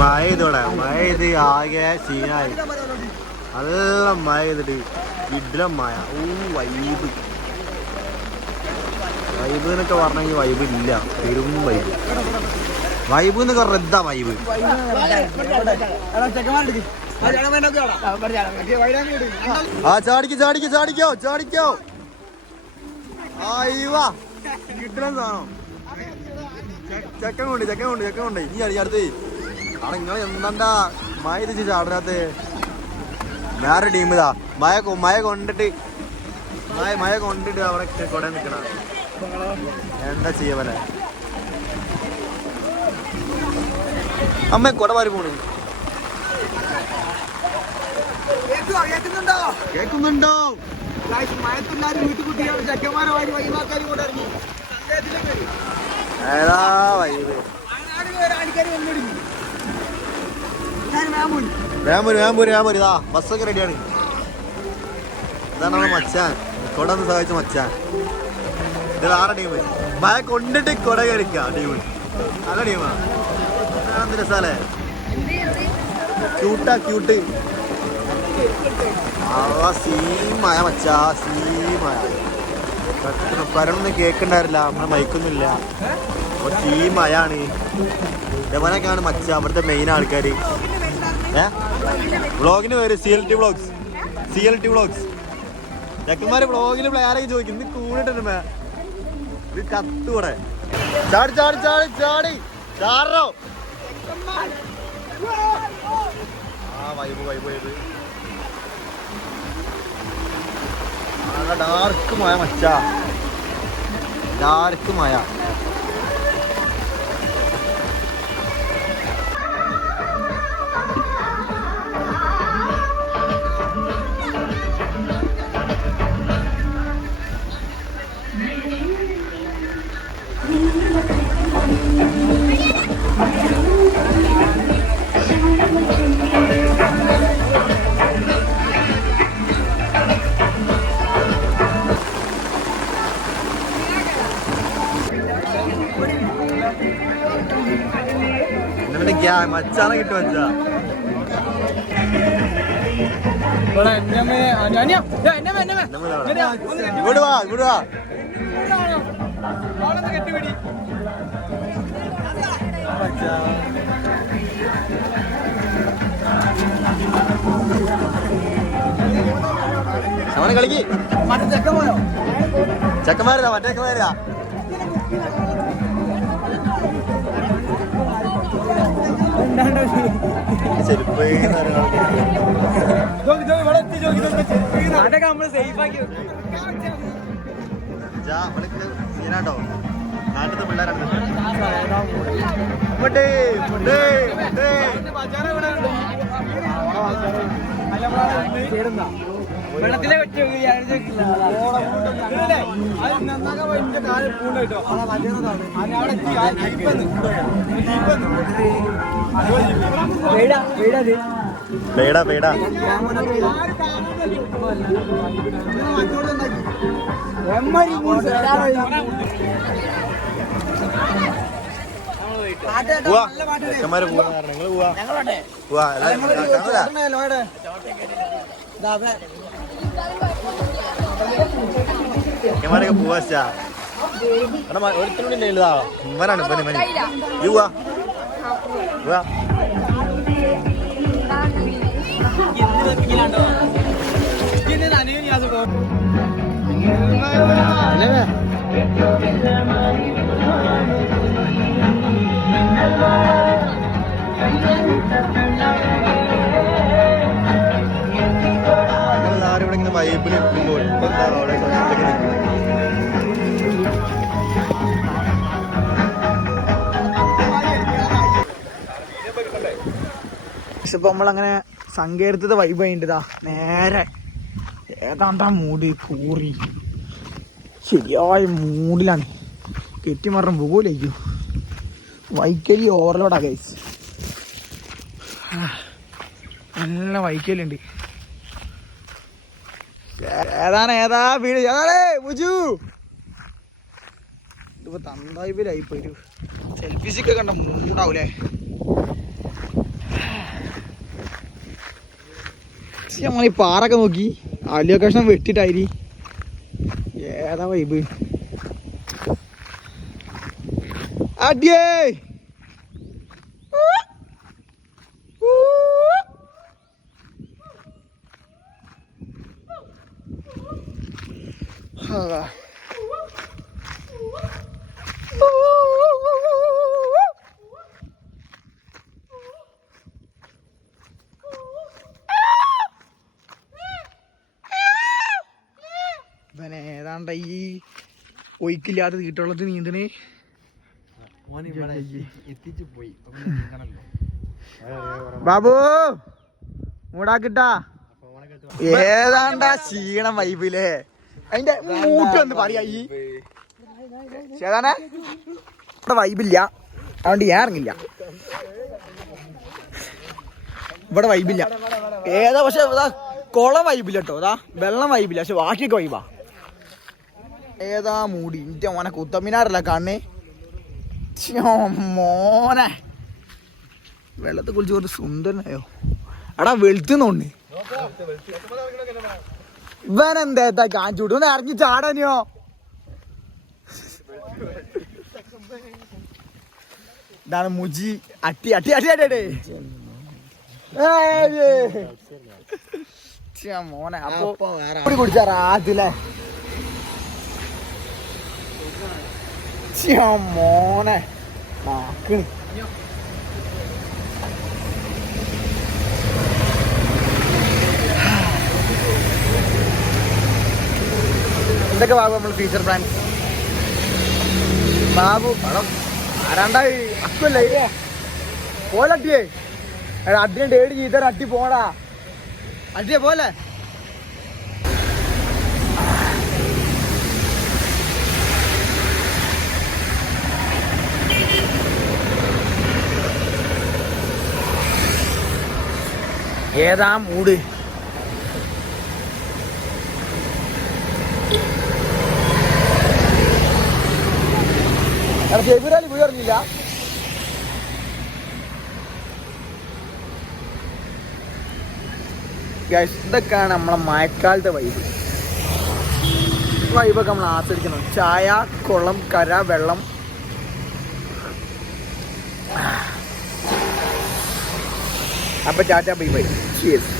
മഴ മഴ ഇത് ആകെ സീനായി നല്ല മഴ ചെയ്തിട്ട് ഇഡ്ല മഴ. ഓ വൈബ്. വൈബ് എന്നൊക്കെ പറഞ്ഞെങ്കിൽ വൈബ് ഇല്ല. പെരും വൈബ്. വൈബ് എന്നൊക്കെ റദ്ദാ വൈബ്? ആ ചാടിക്ക് ചാടിക്ക് ചാടിക്കോ ചാടിക്കോ. കിട്ടണം സാധനം. ചെക്കൻ കൊണ്ട് ചെക്കൻ കൊണ്ട് ചെക്കൻ കൊണ്ട്. ഇനി അടി അടുത്ത് അവിടെ നിങ്ങൾ എന്താ മഴ തിരിച്ച് ചാടാത്ത വേറെ ടീം ഇതാ. മഴ മഴ കൊണ്ടിട്ട് മഴ മഴ കൊണ്ടിട്ട് അവിടെ കൊട നിക്കണ എന്താ ചെയ്യവനെ അമ്മ കൊട പാരി പോണു. കേക്കുന്നുണ്ടോ മയത്തുള്ളാരും വീട്ടിൽ കുട്ടികൾ ചെക്കന്മാരെ വാരി വൈമാക്കാരും കൂടെ ഇറങ്ങി. ഏതാ വരെ ആൾക്കാർ വന്നിടുന്നു വേമ്പൂര് വേമ്പൂര് വേമ്പൂര് ഇതാ ബസ്സൊക്കെ റെഡിയാണ് ഇതാണ് നമ്മുടെ മച്ചാൻ. കൊട ഒന്ന് സഹായിച്ച മച്ചാൻ. ഇത് ആറ് ടീം മഴ കൊണ്ടിട്ട് കൊട കളിക്ക ടീം നല്ല ടീമാ എന്ത് രസാലേ ക്യൂട്ടാ ക്യൂട്ട് അവ സീമായ മച്ചാ സീമായ. പരമൊന്നും കേക്കുണ്ടായിരുന്നില്ല. നമ്മളെ മയക്കൊന്നുമില്ല സീമയാണ് ഇവനൊക്കെയാണ് മച്ച അവിടുത്തെ മെയിൻ ആൾക്കാർ ഏ? വ്ളോഗിന് പേര് C L T vlogs C L T vlogs ചെക്കന്മാര് വ്ളോഗിന് ആരെയും ചോദിക്കും. ഇന്ന് കൂടിട്ടുണ്ട് കത്തൂടെ ചാടി ചാടി ചാടി ചാടി. ചാടോ ആ വൈബ് വൈബ് വൈബ് ഡാർക്ക് മായ മച്ചാ. ഡാർക്ക് മഴ കിട്ടും മച്ചാ. ഇങ്ങോട്ട് വാ ഇങ്ങോട്ട് വാ. അവനെ കളിക്ക്. ചെക്കന്മാരുതാ മറ്റേ ചെക്കന്മാരുതാ. ചെരുപ്പ് നമ്മൾ സേഫ് ആക്കി ഞാനാട്ടോ നാട്ടിലത്തെ പിള്ളേരാണ് മുട്ടേ, പേടാ പേടാ. പോവാ. ചെക്കന്മാര് പോവാ. നിങ്ങൾ പോവാ പോവാ എല്ലാരും കാണൂല ചെക്കന്മാരൊക്കെ പോവാ ചാ എടാ ഒരുത്തനോട് ഇല്ലതാ ഇവനാണ് ഇവന് ഇവന്. ഈ പോവാ പോവാ അല്ലേ? ഇപ്പൊ നമ്മളങ്ങനെ സങ്കേതത്തെ വൈബ് കഴിഞ്ഞിട്ടാ നേരെ ഏതാണ്ടാ മൂടി കൂറി. ശരിയായ മൂടിലാണ്. കെട്ടിമറം പോകൂലേക്കും വൈക്കലി ഓവർലോഡാ ഗൈസ് നല്ല വൈക്കലുണ്ട് ഏതാണ് ഏതാ വീട്? ഇതിപ്പോ തന്തായ്പിലായി ഇപ്പൊ ഒരു സെൽഫീസൊക്കെ കണ്ട മൂടാവൂലേ നമ്മൾ ഈ പാറൊക്കെ നോക്കി. ആ കഷ്ണം വെട്ടിട്ടായി ഏതാ വൈബ് അടിയേ! അതാ ഇവനെ ഏതാണ്ട ഈ ഒയ്ക്കില്ലാത്ത തീട്ടുള്ളത് നീന്തണേ എത്തിച്ചു പോയി. ബാബു മൂടാക്കിട്ടാ. ഏതാണ്ടാ ക്ഷീണം വൈബിലേ? അതിന്റെ മൂട്ട് ഒന്ന് പറയാ ഈ. ചേതാനെ ഇവിടെ വൈബില്ല. അതുകൊണ്ട് ഞാൻ ഇറങ്ങില്ല. ഇവിടെ വൈബില്ല. ഏതാ പക്ഷെ കുളം വൈബില്ല കേട്ടോ. അതാ വെള്ളം വൈബില്ല. പക്ഷെ വാക്കിയൊക്കെ വൈബാ. ഏതാ മൂടി? എന്റെ മോനെ കുത്തമ്മിനാറല്ല കണ്ണേ? മോനെ. വെള്ളത്തെ കുളിച്ച് കുറച്ച് സുന്ദരനായോ? എടാ വെളുത്തുന്നോണ്ട് ഇവൻ എന്താ കാണിച്ചു വിട്ടു ഒന്ന് ഇറങ്ങി ചാടാനിയോ ഇതാണ് മുജി. അട്ടി അട്ടി അട്ടി ഏയ്. ഛെ, മോനെ. അപ്പൊ കുടിച്ചാറാ ഛെ, മോനെ. നാക്കണ് എന്തൊക്കെ ബാബു നമ്മൾ ഫ്യൂച്ചർ പ്ലാൻ ബാബു പടം ആരാണ്ടായി? അക്കല്ലേ പോലട്ടിയേ. അടിയുടെ ഡേഡ് ചെയ്താൽ അട്ടി പോടാ. അടിയെ പോലെ. ഏതാ മൂട് ജൈബുരാലി Guys, ഇതൊക്കെയാണ് നമ്മളെ മഴക്കാലത്തെ വൈബ് വൈബൊക്കെ നമ്മൾ ആസ്വദിക്കണം ചായ കുളം കര വെള്ളം. അപ്പൊ ടാറ്റ ബൈ ബൈ cheers